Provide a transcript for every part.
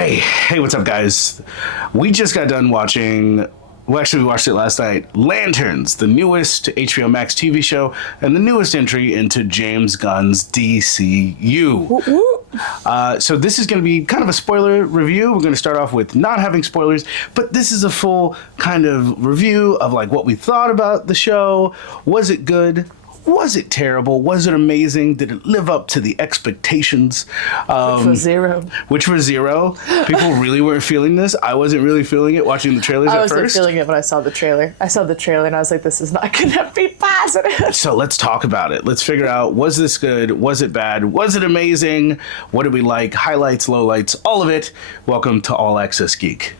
Hey, what's up, guys? We just got done watching, well, actually, we watched it last night, Lanterns, the newest HBO Max TV show, and the newest entry into James Gunn's DCU. So this is going to be kind of a spoiler review. We're going to start off with not having spoilers, but this is a full kind of review of like what we thought about the show. Was it good? Was it terrible? Was it amazing? Did it live up to the expectations? Which was zero. Which were zero. People really weren't feeling this. I wasn't really feeling it watching the trailers at first. I wasn't feeling it when I saw the trailer. I saw the trailer and I was like, this is not going to be positive. So let's talk about it. Let's figure out, was this good? Was it bad? Was it amazing? What did we like? Highlights, lowlights, all of it. Welcome to All Access Geek.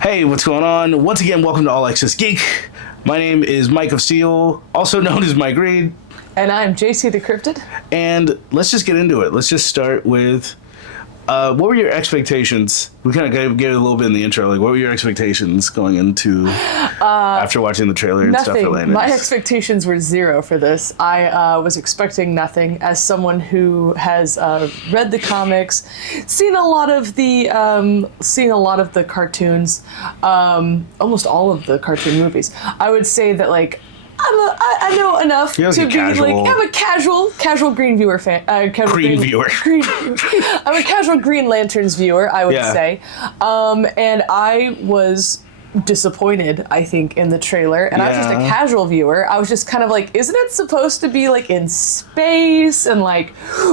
Hey, what's going on? Once again, welcome to All Access Geek. My name is Mike of Steel, also known as Mike Reed. And I'm JC the Cryptid. And let's just get into it. Let's just start with, what were your expectations? We kind of gave it a little bit in the intro. Like, what were your expectations going into after watching the trailer and stuff? Nothing. My expectations were zero for this. I was expecting nothing. As someone who has read the comics, seen a lot of the cartoons, almost all of the cartoon movies, I would say that like I know enough to be like I'm a casual Green viewer fan. Green viewer. I'm a casual Green Lanterns viewer, I would say, and I was disappointed, I think, in the trailer, and I was just a casual viewer. I was just kind of like, isn't it supposed to be like in space and like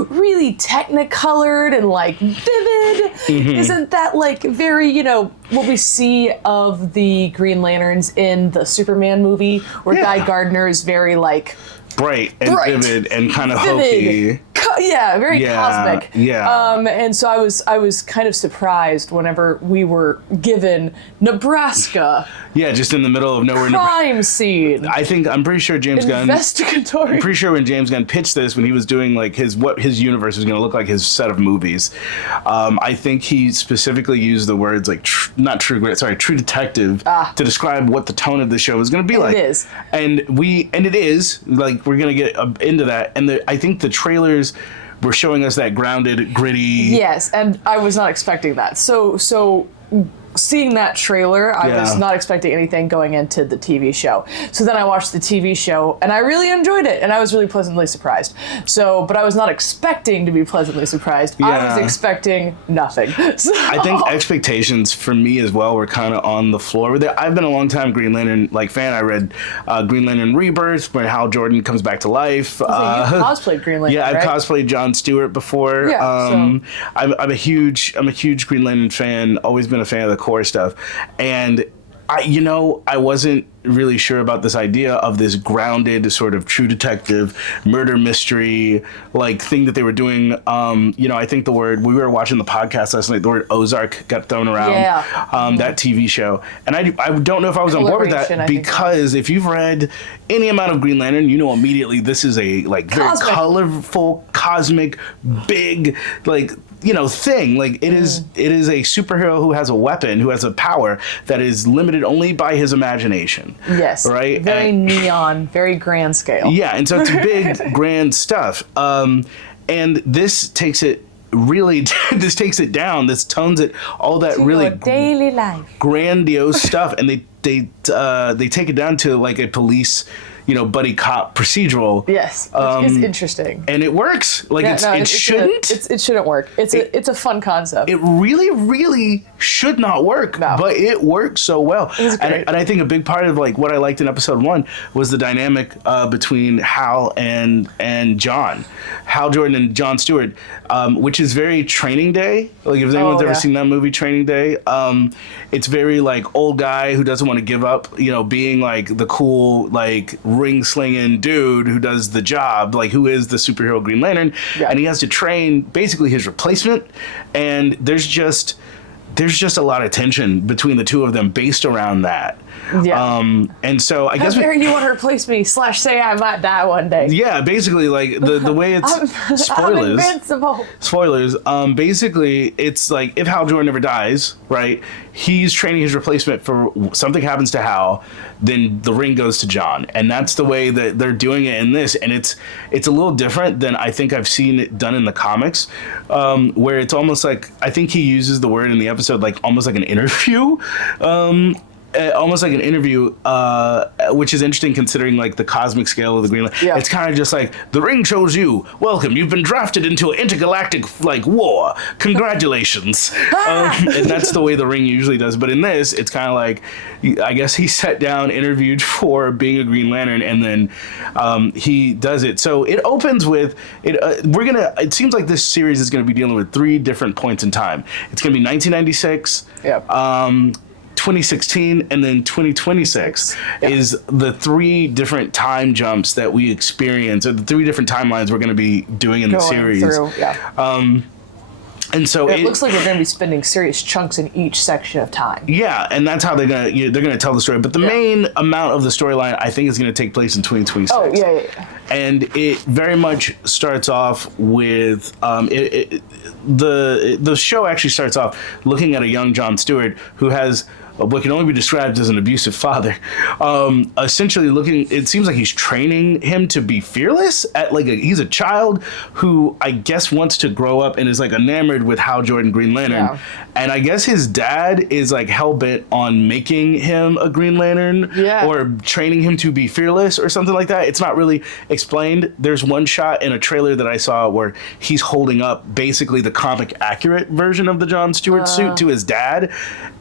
really technicolored and like vivid? Isn't that like very, what we see of the Green Lanterns in the Superman movie where Guy Gardner is very like bright and vivid and kind of hokey. Very cosmic. And so I was kind of surprised whenever we were given Nebraska. Yeah, just in the middle of nowhere. Crime scene. I'm pretty sure James Gunn. Investigatory. I'm pretty sure when James Gunn pitched this, when he was doing like what his universe was going to look like, his set of movies, I think he specifically used the words like true detective to describe what the tone of the show was going to be like. It is, and it is like we're going to get into that, and I think the trailers were showing us that grounded, gritty. Yes, and I was not expecting that. So seeing that trailer, I was not expecting anything going into the TV show. So then I watched the TV show, and I really enjoyed it, and I was really pleasantly surprised. But I was not expecting to be pleasantly surprised. Yeah. I was expecting nothing. So. I think expectations for me as well were kind of on the floor with it. I've been a long time Green Lantern fan. I read Green Lantern Rebirth, where Hal Jordan comes back to life. You cosplayed Green Lantern, I've right? cosplayed John Stewart before. Yeah, I'm a huge Green Lantern fan. Always been a fan of the core stuff, and I wasn't really sure about this idea of this grounded sort of true detective murder mystery like thing that they were doing. I think we were watching the podcast last night, the word Ozark got thrown around. That TV show, and I don't know if I was on board with that, because if you've read any amount of Green Lantern, you know immediately this is a like very colorful, cosmic, big thing. Like it is a superhero who has a weapon, who has a power that is limited only by his imagination. Yes. Right? Very neon, very grand scale. Yeah, and so it's big, grand stuff. And this takes it really, this takes it down. This tones it, all that to really your daily life, grandiose stuff, and they take it down to like a police, buddy cop procedural. Yes, which is interesting, and it works. Like it shouldn't. It shouldn't work. It's a fun concept. It really, really should not work, but it works so well. And I think a big part of like what I liked in episode 1 was the dynamic between Hal and John, Hal Jordan and John Stewart, which is very Training Day. Like if anyone's ever seen that movie, Training Day, it's very like old guy who doesn't want to give up, being like the cool like ring slinging dude who does the job, like who is the superhero Green Lantern, and he has to train basically his replacement, and there's just a lot of tension between the two of them based around that. Yeah. And so I guess how dare you want to replace me / say I might die one day. Yeah, basically, like the way it's spoilers. I'm invincible. Spoilers. Basically, it's like if Hal Jordan never dies, right? He's training his replacement for something happens to Hal, then the ring goes to John, and that's the way that they're doing it in this. And it's a little different than I think I've seen it done in the comics, where it's almost like I think he uses the word in the episode like almost like an interview. Almost like an interview, which is interesting considering like the cosmic scale of the Green Lantern. Yeah. It's kind of just like the ring chose you. Welcome, you've been drafted into an intergalactic like war. Congratulations. And that's the way the ring usually does. But in this, it's kind of like I guess he sat down, interviewed for being a Green Lantern, and then he does it. So it opens with it. It seems like this series is gonna be dealing with 3 different points in time. It's gonna be 1996. Yeah. 2016 and then 2026 is the 3 different time jumps that we experience, or the 3 different timelines we're going to be doing in the series. And so it looks like we're going to be spending serious chunks in each section of time. Yeah, and that's how they're going to tell the story. But the main amount of the storyline, I think, is going to take place in 2026. Oh, yeah. And it very much starts off with the show actually starts off looking at a young Jon Stewart who has what can only be described as an abusive father. Essentially it seems like he's training him to be fearless he's a child who I guess wants to grow up and is like enamored with Hal Jordan Green Lantern. Yeah. And I guess his dad is like hell-bent on making him a Green Lantern or training him to be fearless or something like that. It's not really explained. There's one shot in a trailer that I saw where he's holding up basically the comic accurate version of the Jon Stewart suit to his dad.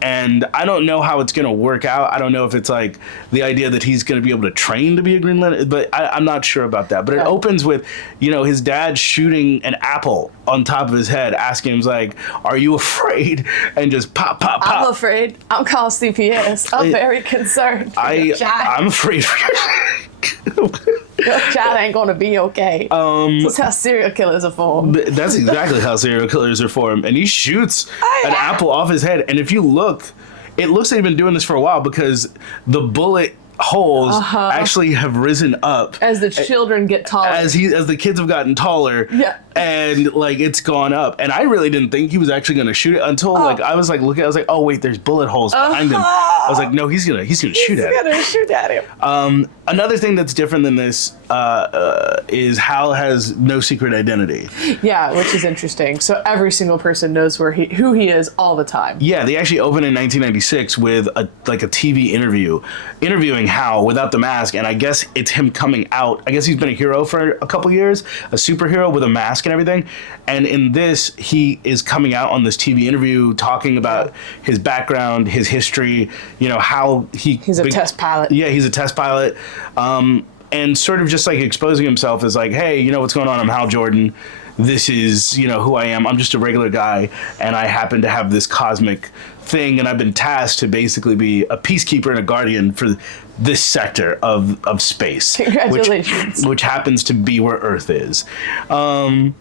And I don't know how it's going to work out. I don't know if it's like the idea that he's going to be able to train to be a Green Lantern, but I'm not sure about that. But it opens with, his dad shooting an apple on top of his head, asking him, like, are you afraid? And just pop, pop, pop. I'm afraid. I'm calling CPS. I'm very concerned. I'm afraid for your child ain't gonna be okay. That's how serial killers are formed. That's exactly how serial killers are formed. And he shoots an apple off his head. And if you look, it looks like they've been doing this for a while because the bullet holes actually have risen up as the children get taller. As the kids have gotten taller. Yeah. And like it's gone up. And I really didn't think he was actually gonna shoot it until I was like looking, I was like, oh wait, there's bullet holes behind him. I was like, no, he's gonna shoot at him. He's gonna shoot at him. Another thing that's different than this is Hal has no secret identity. Yeah, which is interesting. So every single person knows who he is all the time. Yeah, they actually open in 1996 with a TV interviewing Hal without the mask, and I guess it's him coming out. I guess he's been a hero for a couple years, a superhero with a mask and everything. And in this, he is coming out on this TV interview talking about his background, his history, how he's a test pilot. Yeah, he's a test pilot. And sort of just like exposing himself as like, hey, what's going on? I'm Hal Jordan. This is, who I am. I'm just a regular guy, and I happen to have this cosmic thing, and I've been tasked to basically be a peacekeeper and a guardian for this sector of space. Congratulations. Which happens to be where Earth is. And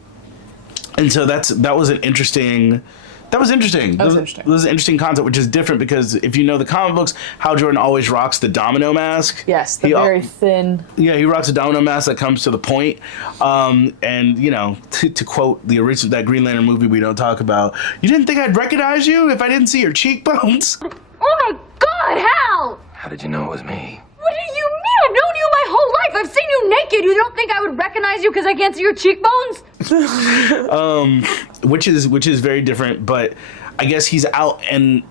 so that was interesting. That was interesting. That was an interesting concept, which is different because if you know the comic books, Hal Jordan always rocks the domino mask. Yes, very thin. Yeah, he rocks a domino mask that comes to the point. And to quote the original that Green Lantern movie we don't talk about, you didn't think I'd recognize you if I didn't see your cheekbones? Oh my God, Hal! How did you know it was me? What do you mean? I've known you my whole life. I've seen you naked. You don't think I would recognize you because I can't see your cheekbones? Which is very different, but I guess he's out and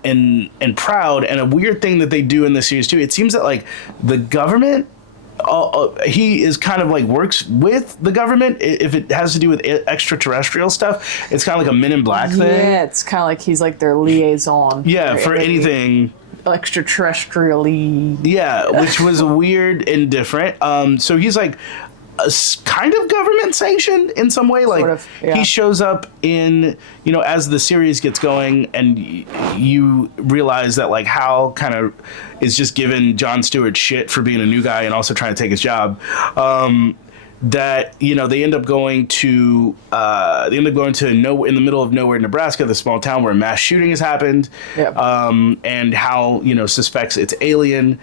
proud. And a weird thing that they do in this series too, it seems that like the government, he is kind of like works with the government if it has to do with extraterrestrial stuff. It's kind of like a Men in Black thing. Yeah, it's kind of like he's like their liaison. Yeah, for anything extraterrestrially. Yeah, which was weird and different. So he's like a kind of government sanctioned in some way. Like sort of, yeah. He shows up in, as the series gets going, and you realize that like Hal kind of is just giving Jon Stewart shit for being a new guy and also trying to take his job. that they end up going to in the middle of nowhere, Nebraska, the small town where a mass shooting has happened. Yep. And how suspects it's alien.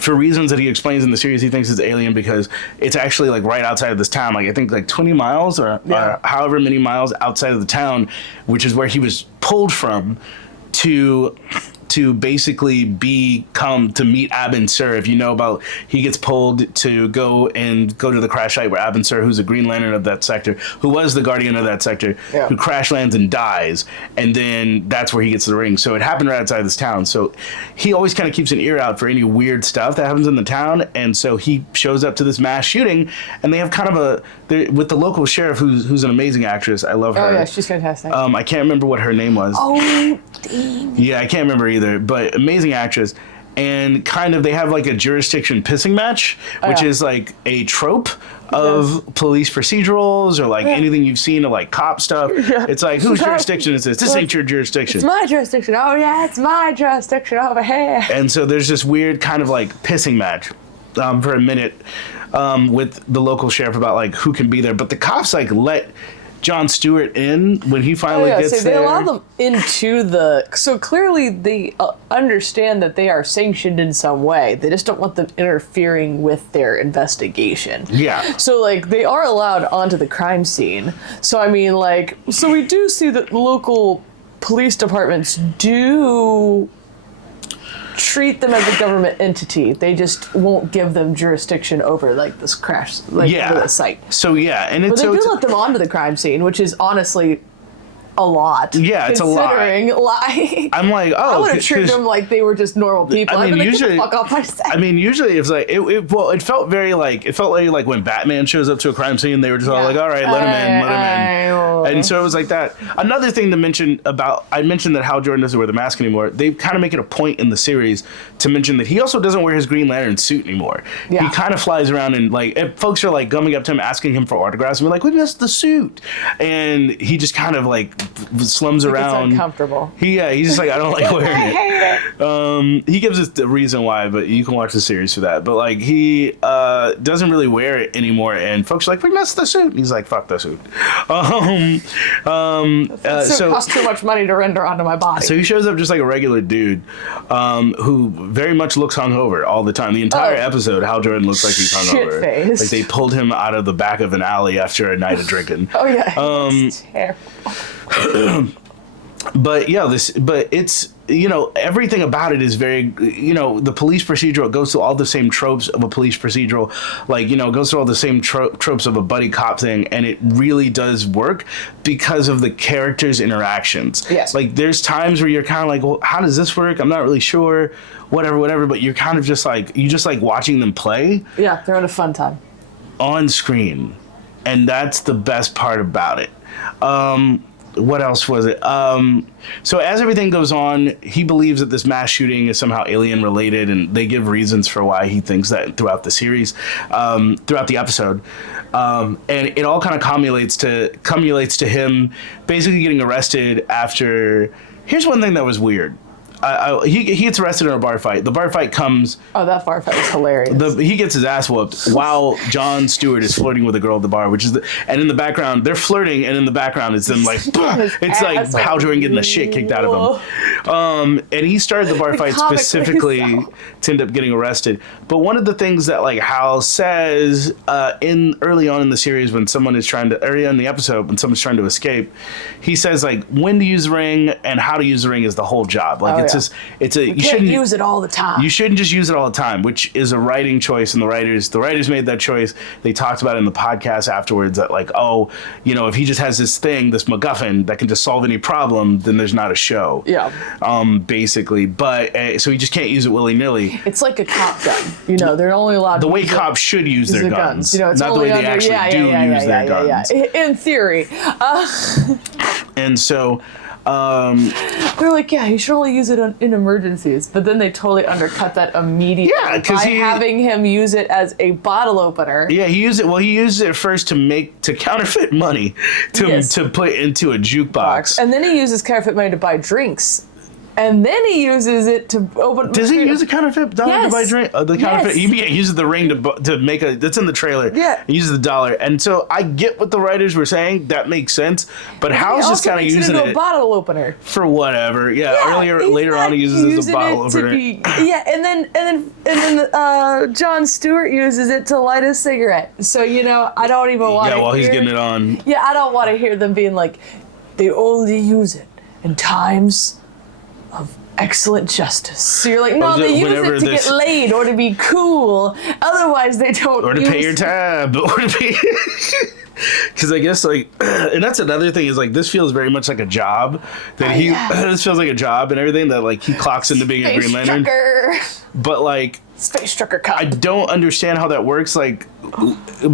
For reasons that he explains in the series, he thinks it's alien because it's actually like right outside of this town, like I think like 20 miles or however many miles outside of the town, which is where he was pulled from to basically to meet Abin Sur. If you know about, he gets pulled to go to the crash site where Abin Sur, who's a Green Lantern of that sector, who was the Guardian of that sector, who crash lands and dies, and then that's where he gets the ring. So it happened right outside this town. So he always kind of keeps an ear out for any weird stuff that happens in the town, and so he shows up to this mass shooting, and they have kind of with the local sheriff, who's an amazing actress. I love her. Oh yeah, she's fantastic. I can't remember what her name was. Oh, damn. Yeah, I can't remember either, but amazing actress. And kind of they have like a jurisdiction pissing match, which is like a trope of police procedurals or like anything you've seen of like cop stuff. Yeah. It's like, whose jurisdiction is this? This ain't your jurisdiction. It's my jurisdiction. Oh yeah, it's my jurisdiction over here. And so there's this weird kind of like pissing match for a minute with the local sheriff about like who can be there. But the cops like let Jon Stewart in when he finally gets there. They allow them into so clearly they understand that they are sanctioned in some way. They just don't want them interfering with their investigation. Yeah. So like they are allowed onto the crime scene. So I mean so we do see that local police departments do treat them as a government entity. They just won't give them jurisdiction over like this crash, over the site. So and but they do let them onto the crime scene, which is honestly a lot. Yeah, it's a lot. Considering I'm like, I would have treated them like they were just normal people. I mean, usually, get the fuck off my set. I mean, usually it's like it felt very like when Batman shows up to a crime scene, they were just all like, all right, let him in. And so it was like that. Another thing to mention I mentioned that Hal Jordan doesn't wear the mask anymore. They kind of make it a point in the series to mention that he also doesn't wear his Green Lantern suit anymore. Yeah. He kind of flies around and if folks are like coming up to him asking him for autographs and be like, "Look, that's the suit," and he just kind of like slums around. It's uncomfortable. He's just like, I don't like wearing I hate it. He gives us the reason why, but you can watch the series for that. But like he doesn't really wear it anymore, and folks are like, "But that's the suit." And he's like, "Fuck the suit." The suit costs too much money to render onto my body. So he shows up just like a regular dude, who very much looks hungover all the time. The entire episode, Hal Jordan looks like he's hungover. Shit-faced. Like they pulled him out of the back of an alley after a night of drinking. Oh yeah, it's terrible. But it's everything about it is very the police procedural. It goes through all the same tropes of a police procedural, it goes through all the same tropes of a buddy cop thing, and it really does work because of the characters' interactions. Yes. Like there's times where you're kind of like, well, how does this work? I'm not really sure. Whatever. But you're kind of just like watching them play. Yeah, they're having a fun time on screen, and that's the best part about it. What else was it? So as everything goes on, he believes that this mass shooting is somehow alien related, and they give reasons for why he thinks that throughout the series, throughout the episode. And it all kind of cumulates to him basically getting arrested after. Here's one thing that was weird. He gets arrested in a bar fight. The bar fight comes. Oh, that bar fight was hilarious. He gets his ass whooped while Jon Stewart is flirting with a girl at the bar, and in the background they're flirting, and in the background it's them like it's like Hal Jordan getting the shit kicked out of him. And he started the bar fight specifically to end up getting arrested. But one of the things that like Hal says early on in the series when someone is early on in the episode when someone's trying to escape, he says like when to use the ring and how to use the ring is the whole job. Like you shouldn't use it all the time. You shouldn't just use it all the time, which is a writing choice, and the writers made that choice. They talked about it in the podcast afterwards that like, if he just has this thing, this MacGuffin that can just solve any problem, then there's not a show. Yeah. Basically, but so he just can't use it willy nilly. It's like a cop gun. They're only allowed the way cops should use their guns. It's not the way they actually use their guns. In theory. And so. They're like, he should only use it in emergencies, but then they totally undercut that immediately by having him use it as a bottle opener. Yeah, he used it. Well, he used it first to counterfeit money to put into a jukebox, and then he uses counterfeit money to buy drinks and then he uses it to open. Does he use a counterfeit dollar Yes. to buy drink? The counterfeit. Yes. He uses the ring to make a. That's in the trailer. Yeah. He uses the dollar, and so I get what the writers were saying. That makes sense. But Hal's just kind of using it it a bottle opener for whatever. Yeah. he's Later not on, he uses it as a bottle using it opener. to be- yeah, and then Jon Stewart uses it to light a cigarette. So I don't even want to. Yeah, while he's getting it on. Yeah, I don't want to hear them being like, they only use it in times of excellent justice. So you're like, no, they use it to get laid or to be cool. Otherwise, they don't. Or to pay your tab. Or to pay. Because I guess, like, and that's another thing is, like, this feels very much like a job that this feels like a job and everything that, like, he clocks into being a Green Lantern. Trucker. But, like, Space Trucker Cup. I don't understand how that works, like,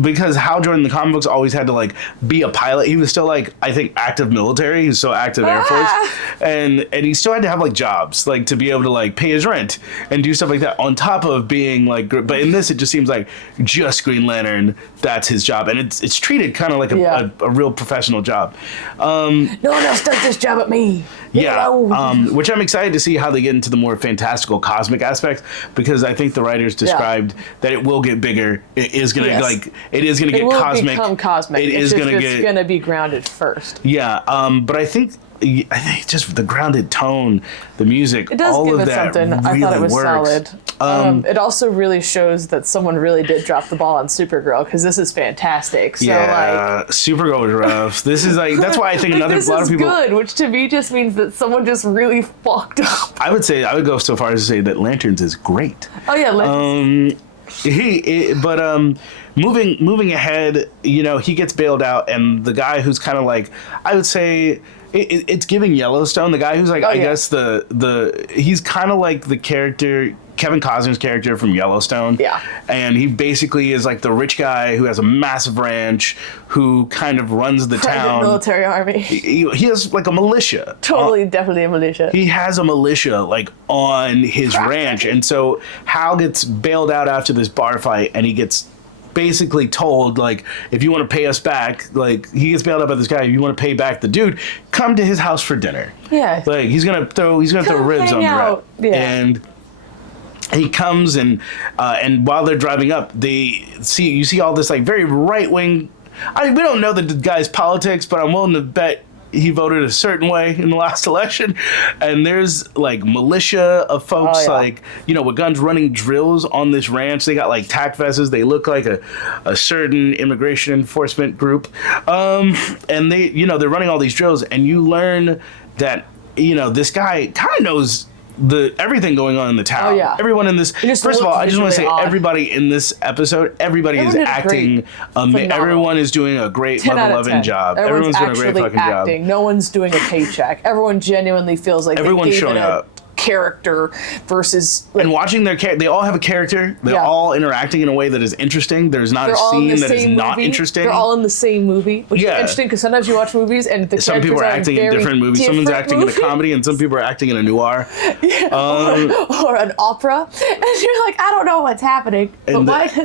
because Hal Jordan in the comic books always had to, like, be a pilot. He was still, like, I think, active military. He was still active Air Force. And he still had to have, like, jobs, like, to be able to, like, pay his rent and do stuff like that on top of being, like, but in this, it just seems like just Green Lantern, that's his job. And it's treated kind of like a real professional job. No one else does this job but me. Yeah, which I'm excited to see how they get into the more fantastical cosmic aspects, because I think the writers described that it will get bigger. It is gonna it is gonna get cosmic. It will become cosmic. It's gonna be grounded first. Yeah, but I think just the grounded tone, the music, it does all give of it that something. really I thought it was works. solid. It also really shows that someone really did drop the ball on Supergirl, because this is fantastic. So Supergirl was rough. This is like that's why I think a lot of people. This is good, which to me just means that someone just really fucked up. I would go so far as to say that Lanterns is great. Oh yeah, Lanterns. Moving ahead, he gets bailed out, and the guy who's kind of like, I would say, it's giving Yellowstone. The guy who's like, I guess he's kind of like the character, Kevin Costner's character from Yellowstone. Yeah. And he basically is like the rich guy who has a massive ranch, who kind of runs the town. Military army. He has like a militia. Totally, definitely a militia. He has a militia like on his ranch, and so Hal gets bailed out after this bar fight, and he gets basically told, like, if you want to pay us back, like, he gets bailed out by this guy, if you want to pay back the dude, come to his house for dinner. Yeah. Like, he's gonna throw ribs on the wrap. Yeah. And he comes, and while they're driving up, you see all this like very right wing. We don't know the guy's politics, but I'm willing to bet he voted a certain way in the last election. And there's like militia of folks with guns running drills on this ranch. They got like tac vests. They look like a certain immigration enforcement group. And they're running all these drills, and you learn that this guy kind of knows everything going on in the town. Oh, yeah. Everyone in this. First of all, I just want to say everybody in this episode, everybody is acting. Everyone is doing a great mother-loving job. Everyone's doing a great fucking acting. job. No one's doing a paycheck. Everyone genuinely feels like everyone's showing up. Character versus and watching their they all have a character. They're all interacting in a way that is interesting. There's not a scene that is not interesting. They're all in the same movie, which is interesting because sometimes you watch movies and the some people are acting in different movies. Someone's acting in a comedy, and some people are acting in a noir, or an opera, and you're like, I don't know what's happening.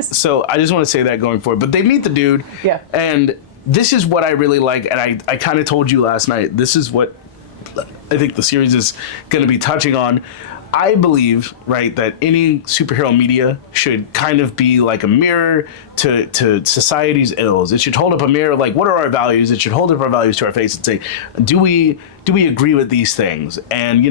So I just want to say that going forward. But they meet the dude, and this is what I really like, and I kind of told you last night. This is what I think the series is going to be touching on. I believe, right, that any superhero media should kind of be like a mirror to society's ills. It should hold up a mirror, like, what are our values? It should hold up our values to our face and say, do we agree with these things? And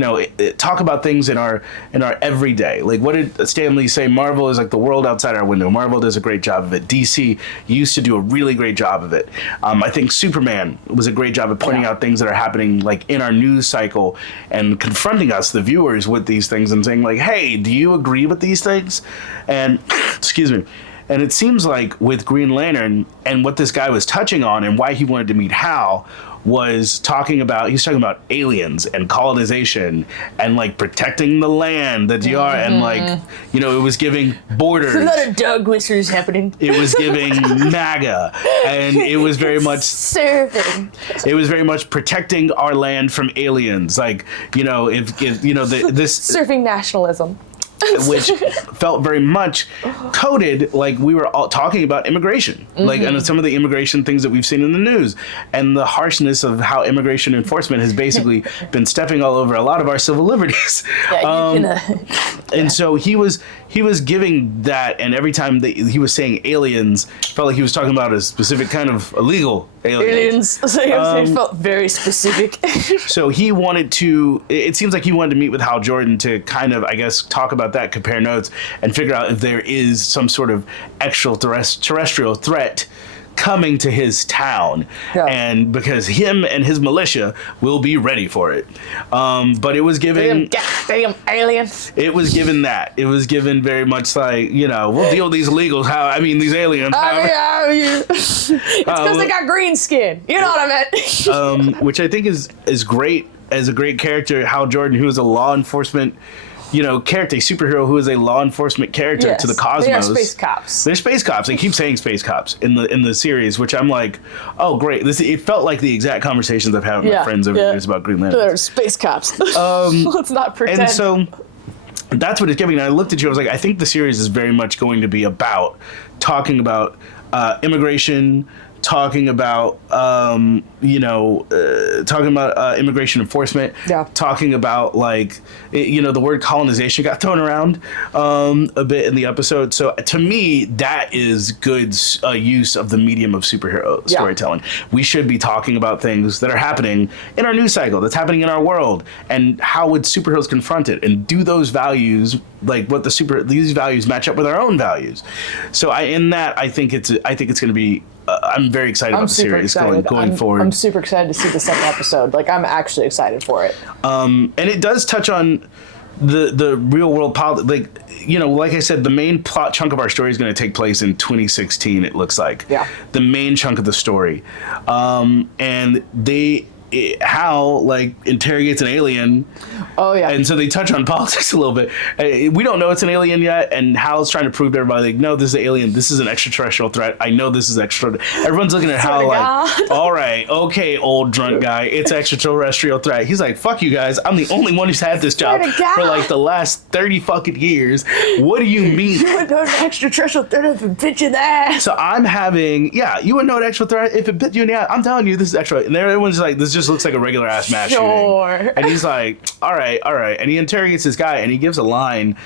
talk about things in our everyday. Like, what did Stan Lee say? Marvel is like the world outside our window. Marvel does a great job of it. DC used to do a really great job of it. I think Superman was a great job of pointing out things that are happening like in our news cycle and confronting us, the viewers, with these things and saying like, hey, do you agree with these things? And excuse me. And it seems like with Green Lantern and what this guy was touching on and why he wanted to meet Hal was talking about aliens and colonization and like protecting the land that you are, and like, it was giving borders. There's a lot of dog whistles happening. It was giving MAGA, and it was very much serving. It was very much protecting our land from aliens. Like, this serving nationalism. which felt very much coded like we were all talking about immigration, like, and some of the immigration things that we've seen in the news, and the harshness of how immigration enforcement has basically been stepping all over a lot of our civil liberties. And so he was giving that, and every time that he was saying aliens, felt like he was talking about a specific kind of illegal aliens. So it felt very specific. So he wanted to, it seems like he wanted to meet with Hal Jordan to kind of, I guess, talk about that, compare notes, and figure out if there is some sort of extraterrestrial threat coming to his town, and because him and his militia will be ready for it. But it was given damn aliens. It was given that. It was given very much like, you know, we'll deal with these illegals. These aliens. It's because they got green skin. You know what I meant. Which I think is great, as a great character, Hal Jordan, who is a law enforcement, character, a superhero who is a law enforcement character to the cosmos. They are space cops. They're space cops. They keep saying space cops in the series, which I'm like, oh great. It felt like the exact conversations I've had with my friends over the years about Green Lantern. They're space cops. Let's not pretend. And so that's what it's giving. And I looked at you, I was like, I think the series is very much going to be about talking about immigration, talking about immigration enforcement, talking about the word colonization got thrown around a bit in the episode. So to me, that is good use of the medium of superhero storytelling. We should be talking about things that are happening in our news cycle, that's happening in our world, and how would superheroes confront it, and do those values, like what these values match up with our own values. So I think it's going to be. I'm very excited about the series going forward. I'm super excited to see the second episode. Like, I'm actually excited for it. And it does touch on the real world politics. Like I said, the main plot chunk of our story is going to take place in 2016. It looks like the main chunk of the story, and Hal interrogates an alien. Oh yeah. And so they touch on politics a little bit. We don't know it's an alien yet, and Hal's trying to prove to everybody, no, this is an alien. This is an extraterrestrial threat. I know this is extra. Everyone's looking at Hal like, all right, okay, old drunk guy, it's extraterrestrial threat. He's like, fuck you guys. I'm the only one who's had this job for the last 30 fucking years. What do you mean? You would know an extraterrestrial threat if it bit you in the ass. So I'm having, you would know an extra threat if it bit you in the ass. I'm telling you, this is extra. And everyone's like, this just looks like a regular ass mass shooting. And he's like, all right. And he interrogates this guy, and he gives a line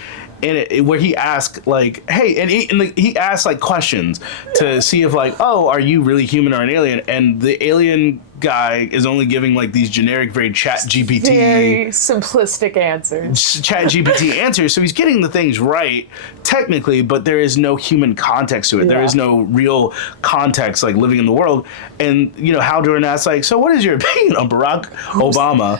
in it where he asks hey, and he asks questions to see if oh, are you really human or an alien? And the alien guy is only giving these generic, very chat GPT, very simplistic answers. Chat GPT answers. So he's getting the things right technically, but there is no human context to it. There is no real context living in the world. And Hal Jordan asks so what is your opinion on Barack Obama?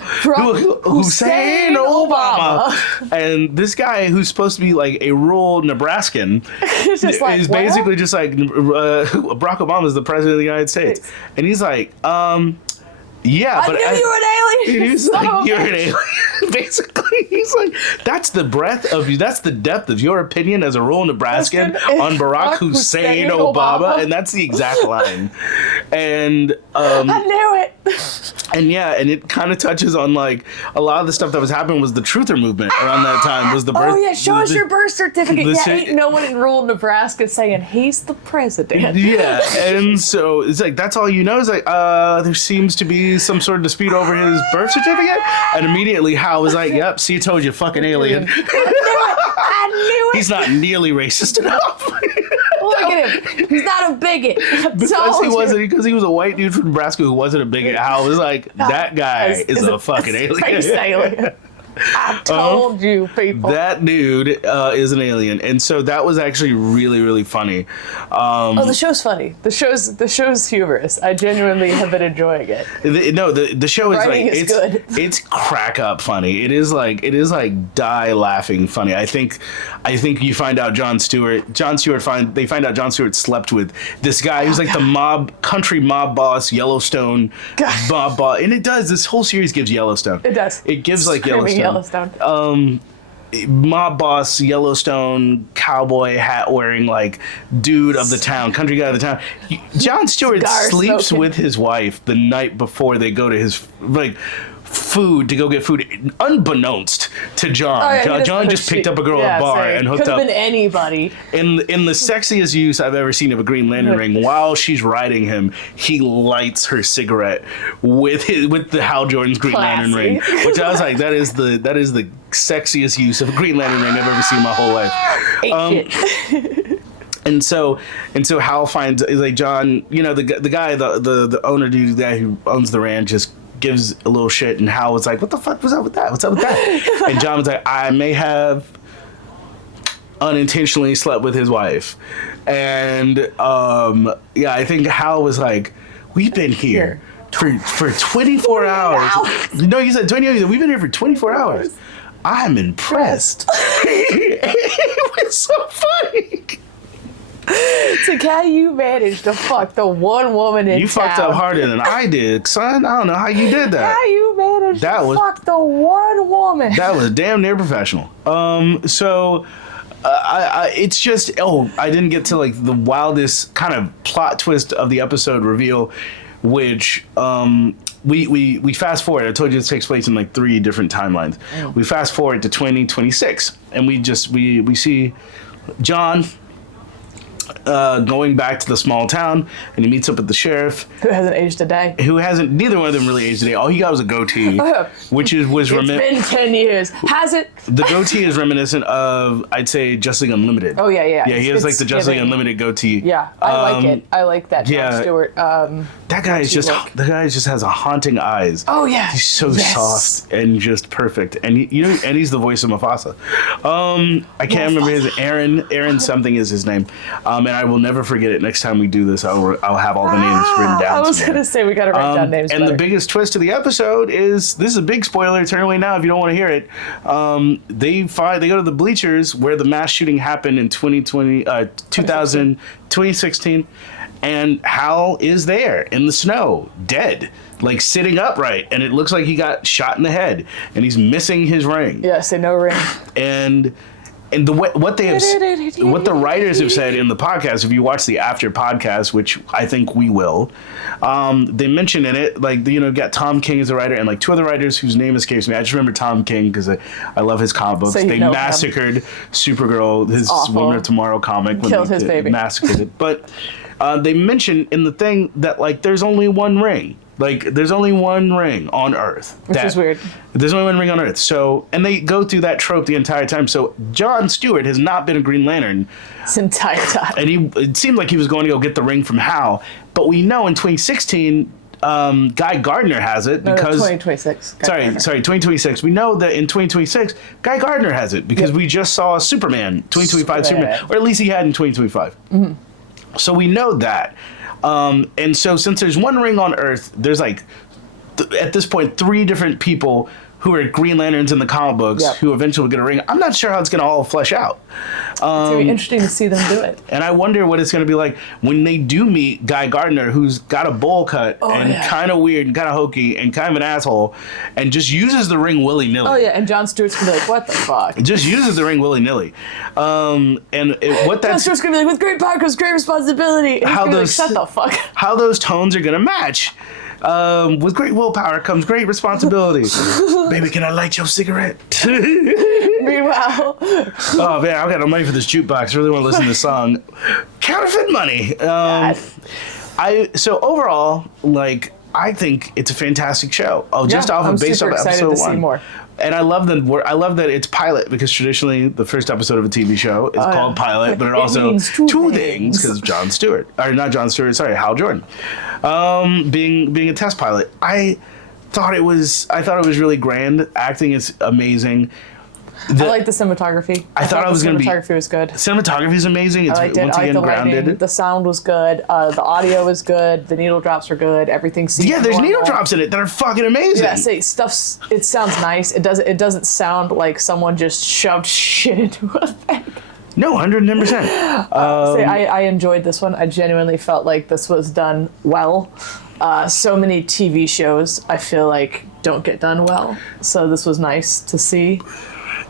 Hussein Obama. And this guy who's supposed to be a rural Nebraskan is basically just Barack Obama is the president of the United States. And he's like, yeah, but I knew you were an alien. He's like, you're an alien. Basically, he's like, that's the depth of your opinion as a rural Nebraskan on Barack Hussein Obama, and that's the exact line. And I knew it. And it kind of touches on a lot of the stuff that was happening was the truther movement around that time. Was the birth? Oh yeah, show us your birth certificate. Ain't no one in rural Nebraska saying he's the president. Yeah, and so it's that's all you know is there seems to be some sort of dispute over his birth certificate, and immediately Hal was like, "Yep, see, I told you, fucking alien." I knew it. He's not nearly racist enough. Look at him. He's not a bigot. Because he was a white dude from Nebraska who wasn't a bigot. Hal was like, that guy is a fucking alien. I told you, people. That dude is an alien, and so that was actually really, really funny. The show's funny. The show's humorous. I genuinely have been enjoying it. The show is is good. It's crack up funny. It is die laughing funny. I think you find out they find out Jon Stewart slept with this guy who's the country mob boss, Yellowstone mob boss, and it does. This whole series gives Yellowstone. It does. It gives Yellowstone. Mob boss, Yellowstone, cowboy hat wearing, dude of the town, country guy of the town. Jon Stewart sleeps with his wife the night before they go to his food to go get food, unbeknownst to John. Oh, yeah, John just picked up a girl at a bar and hooked up. Could have been anybody. In the sexiest use I've ever seen of a Green Lantern ring, while she's riding him, he lights her cigarette with the Hal Jordan's Green Lantern ring, which I was like, that is the sexiest use of a Green Lantern ring I've ever seen in my whole life. And so Hal finds, is like, John, you know, the guy, the owner dude, the guy who owns the ranch, just gives a little shit, and Hal was like, what the fuck was up with that? What's up with that? And John was like, I may have unintentionally slept with his wife. And yeah, I think Hal was like, we've been here for 24 hours. No, he said 20 hours. We've been here for 24 hours. I'm impressed. It was so funny. It's like, how you managed to fuck the one woman in town. You fucked up harder than I did, son. I don't know how you did that. How you managed to fuck the one woman. That was damn near professional. It's just, I didn't get to like the wildest kind of plot twist of the episode reveal, which we fast forward. I told you this takes place in like 3 different timelines. We fast forward to 2026, and we see John going back to the small town, and he meets up with the sheriff, who hasn't aged a day. Neither one of them really aged a day. All he got was a goatee, which was it's been 10 years. Has it? The goatee is reminiscent of, I'd say, Justice League Unlimited. Oh yeah. Yeah, he has like the Justice League Unlimited goatee. Yeah, I like it. I like that. Jon Stewart. That guy just has a haunting eyes. Oh yeah, he's so soft and just perfect, and he's the voice of Mufasa. I can't remember his Aaron something is his name. And I will never forget it. Next time we do this, I'll have all the names written down. I was going to say we got to write down names. And the biggest twist of the episode is, this is a big spoiler. Turn away now if you don't want to hear it. They go to the bleachers where the mass shooting happened in 2016, and Hal is there in the snow, dead, like sitting upright, and it looks like he got shot in the head, and he's missing his ring. Yeah, say no ring. And what the writers have said in the podcast, if you watch the after podcast, which I think we will, they mention in it, like, got Tom King as a writer and like 2 other writers whose name escapes me. I just remember Tom King because I love his comic books. They massacred Supergirl, his Woman of Tomorrow comic. Killed his baby. Massacred it. But they mention in the thing that like there's only one ring. Like, there's only one ring on Earth. Which is weird. There's only one ring on Earth. So, and they go through that trope the entire time. So, Jon Stewart has not been a Green Lantern this entire time. And it seemed like he was going to go get the ring from Hal. But we know in 2016, Guy Gardner has it because... 2026. Sorry, 2026. We know that in 2026, Guy Gardner has it because we just saw Superman, 2025 Superman. Or at least he had in 2025. Mm-hmm. So, we know that. And so since there's one ring on Earth, there's like, at this point, 3 different people who are Green Lanterns in the comic books who eventually will get a ring. I'm not sure how it's going to all flesh out. It's going to be interesting to see them do it. And I wonder what it's going to be like when they do meet Guy Gardner, who's got a bowl cut kind of weird and kind of hokey and kind of an asshole, and just uses the ring willy-nilly. Oh, yeah, and Jon Stewart's going to be like, what the fuck? Just uses the ring willy-nilly. Jon Stewart's going to be like, with great power comes great responsibility. And he's gonna be like, shut the fuck. How those tones are going to match. With great willpower comes great responsibility. Baby, can I light your cigarette? Meanwhile. Oh, man, I've got no money for this jukebox. I really want to listen to the song. Counterfeit money. So overall, like, I think it's a fantastic show. Based off of episode 1. See more. And I love that it's pilot, because traditionally the first episode of a TV show is called pilot, but it also means two things because Hal Jordan, being a test pilot. I thought it was really grand. Acting is amazing. I like the cinematography. I thought it was going to be... Cinematography was good. Cinematography is amazing. It's once again grounded. Lighting. The sound was good. The audio was good. The needle drops were good. Everything seemed there's needle drops in it that are fucking amazing. Yeah, it sounds nice. It doesn't sound like someone just shoved shit into a thing. No, 110%. I enjoyed this one. I genuinely felt like this was done well. So many TV shows, I feel like, don't get done well. So this was nice to see.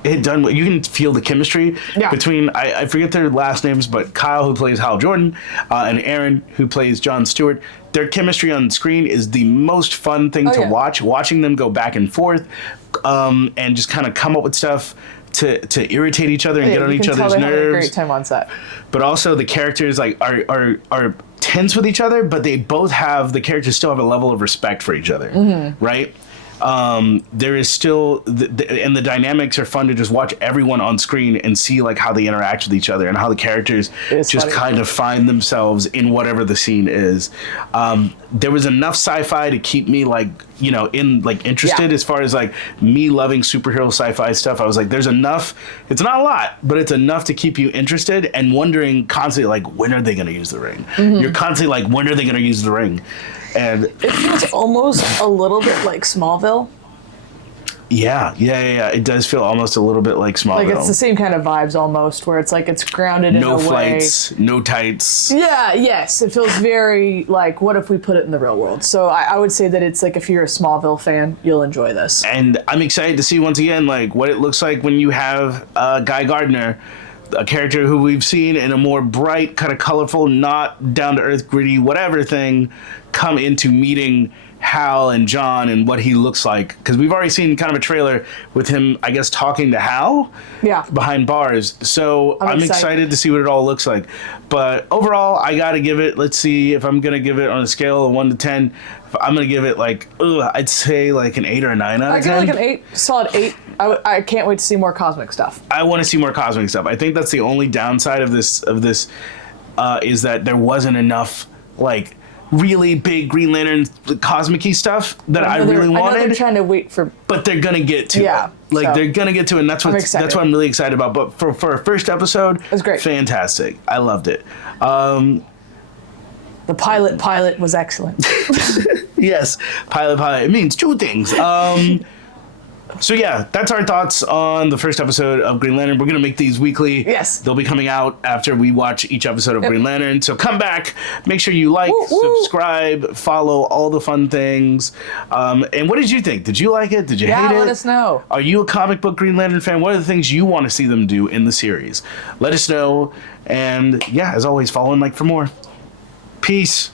You can feel the chemistry between, I forget their last names, but Kyle, who plays Hal Jordan, and Aaron, who plays Jon Stewart. their chemistry on screen is the most fun thing to watch. Watching them go back and forth, and just kind of come up with stuff to irritate each other and get on each other's nerves. Having a great time on set. But also the characters like are tense with each other, but they both have, the characters still have a level of respect for each other, right? There is still, and the dynamics are fun to just watch everyone on screen and see like how they interact with each other and how the characters just kind of find themselves in whatever the scene is. There was enough sci-fi to keep me like, you know, interested as far as like me loving superhero sci-fi stuff. I was like, there's enough, it's not a lot, but it's enough to keep you interested and wondering constantly like, when are they going to use the ring? You're constantly like, when are they going to use the ring? And it feels almost a little bit like Smallville. Yeah. It does feel almost a little bit like Smallville. Like it's the same kind of vibes almost, where it's like it's grounded in a way. No flights, no tights. Yeah, yes. It feels very like, what if we put it in the real world? So I would say that it's like, if you're a Smallville fan, you'll enjoy this. And I'm excited to see once again like what it looks like when you have Guy Gardner, a character who we've seen in a more bright, kind of colorful, not down-to-earth, gritty, whatever thing, come into meeting Hal and John and what he looks like. Because we've already seen kind of a trailer with him, I guess, talking to Hal behind bars. So I'm excited to see what it all looks like. But overall, I got to give it, let's see if I'm going to give it on a scale of 1 to 10. I'm going to give it like, I'd say like an 8 or a 9 out of 10. I give like an 8, solid 8. I can't wait to see more cosmic stuff. I want to see more cosmic stuff. I think that's the only downside of this is that there wasn't enough like really big Green Lantern cosmic-y stuff that I really wanted. I know they're trying to wait for, but they're gonna get to it. Like they're gonna get to it, and that's what I'm really excited about. But for a first episode, it was great, fantastic. I loved it. The pilot was excellent. Yes, pilot. It means two things. So yeah, that's our thoughts on the first episode of Green Lantern. We're going to make these weekly. Yes. They'll be coming out after we watch each episode of Green Lantern. So come back, make sure you like, subscribe, follow, all the fun things. And what did you think? Did you like it? Did you hate it? Let us know. Are you a comic book Green Lantern fan? What are the things you want to see them do in the series? Let us know. And yeah, as always, follow and like for more. Peace.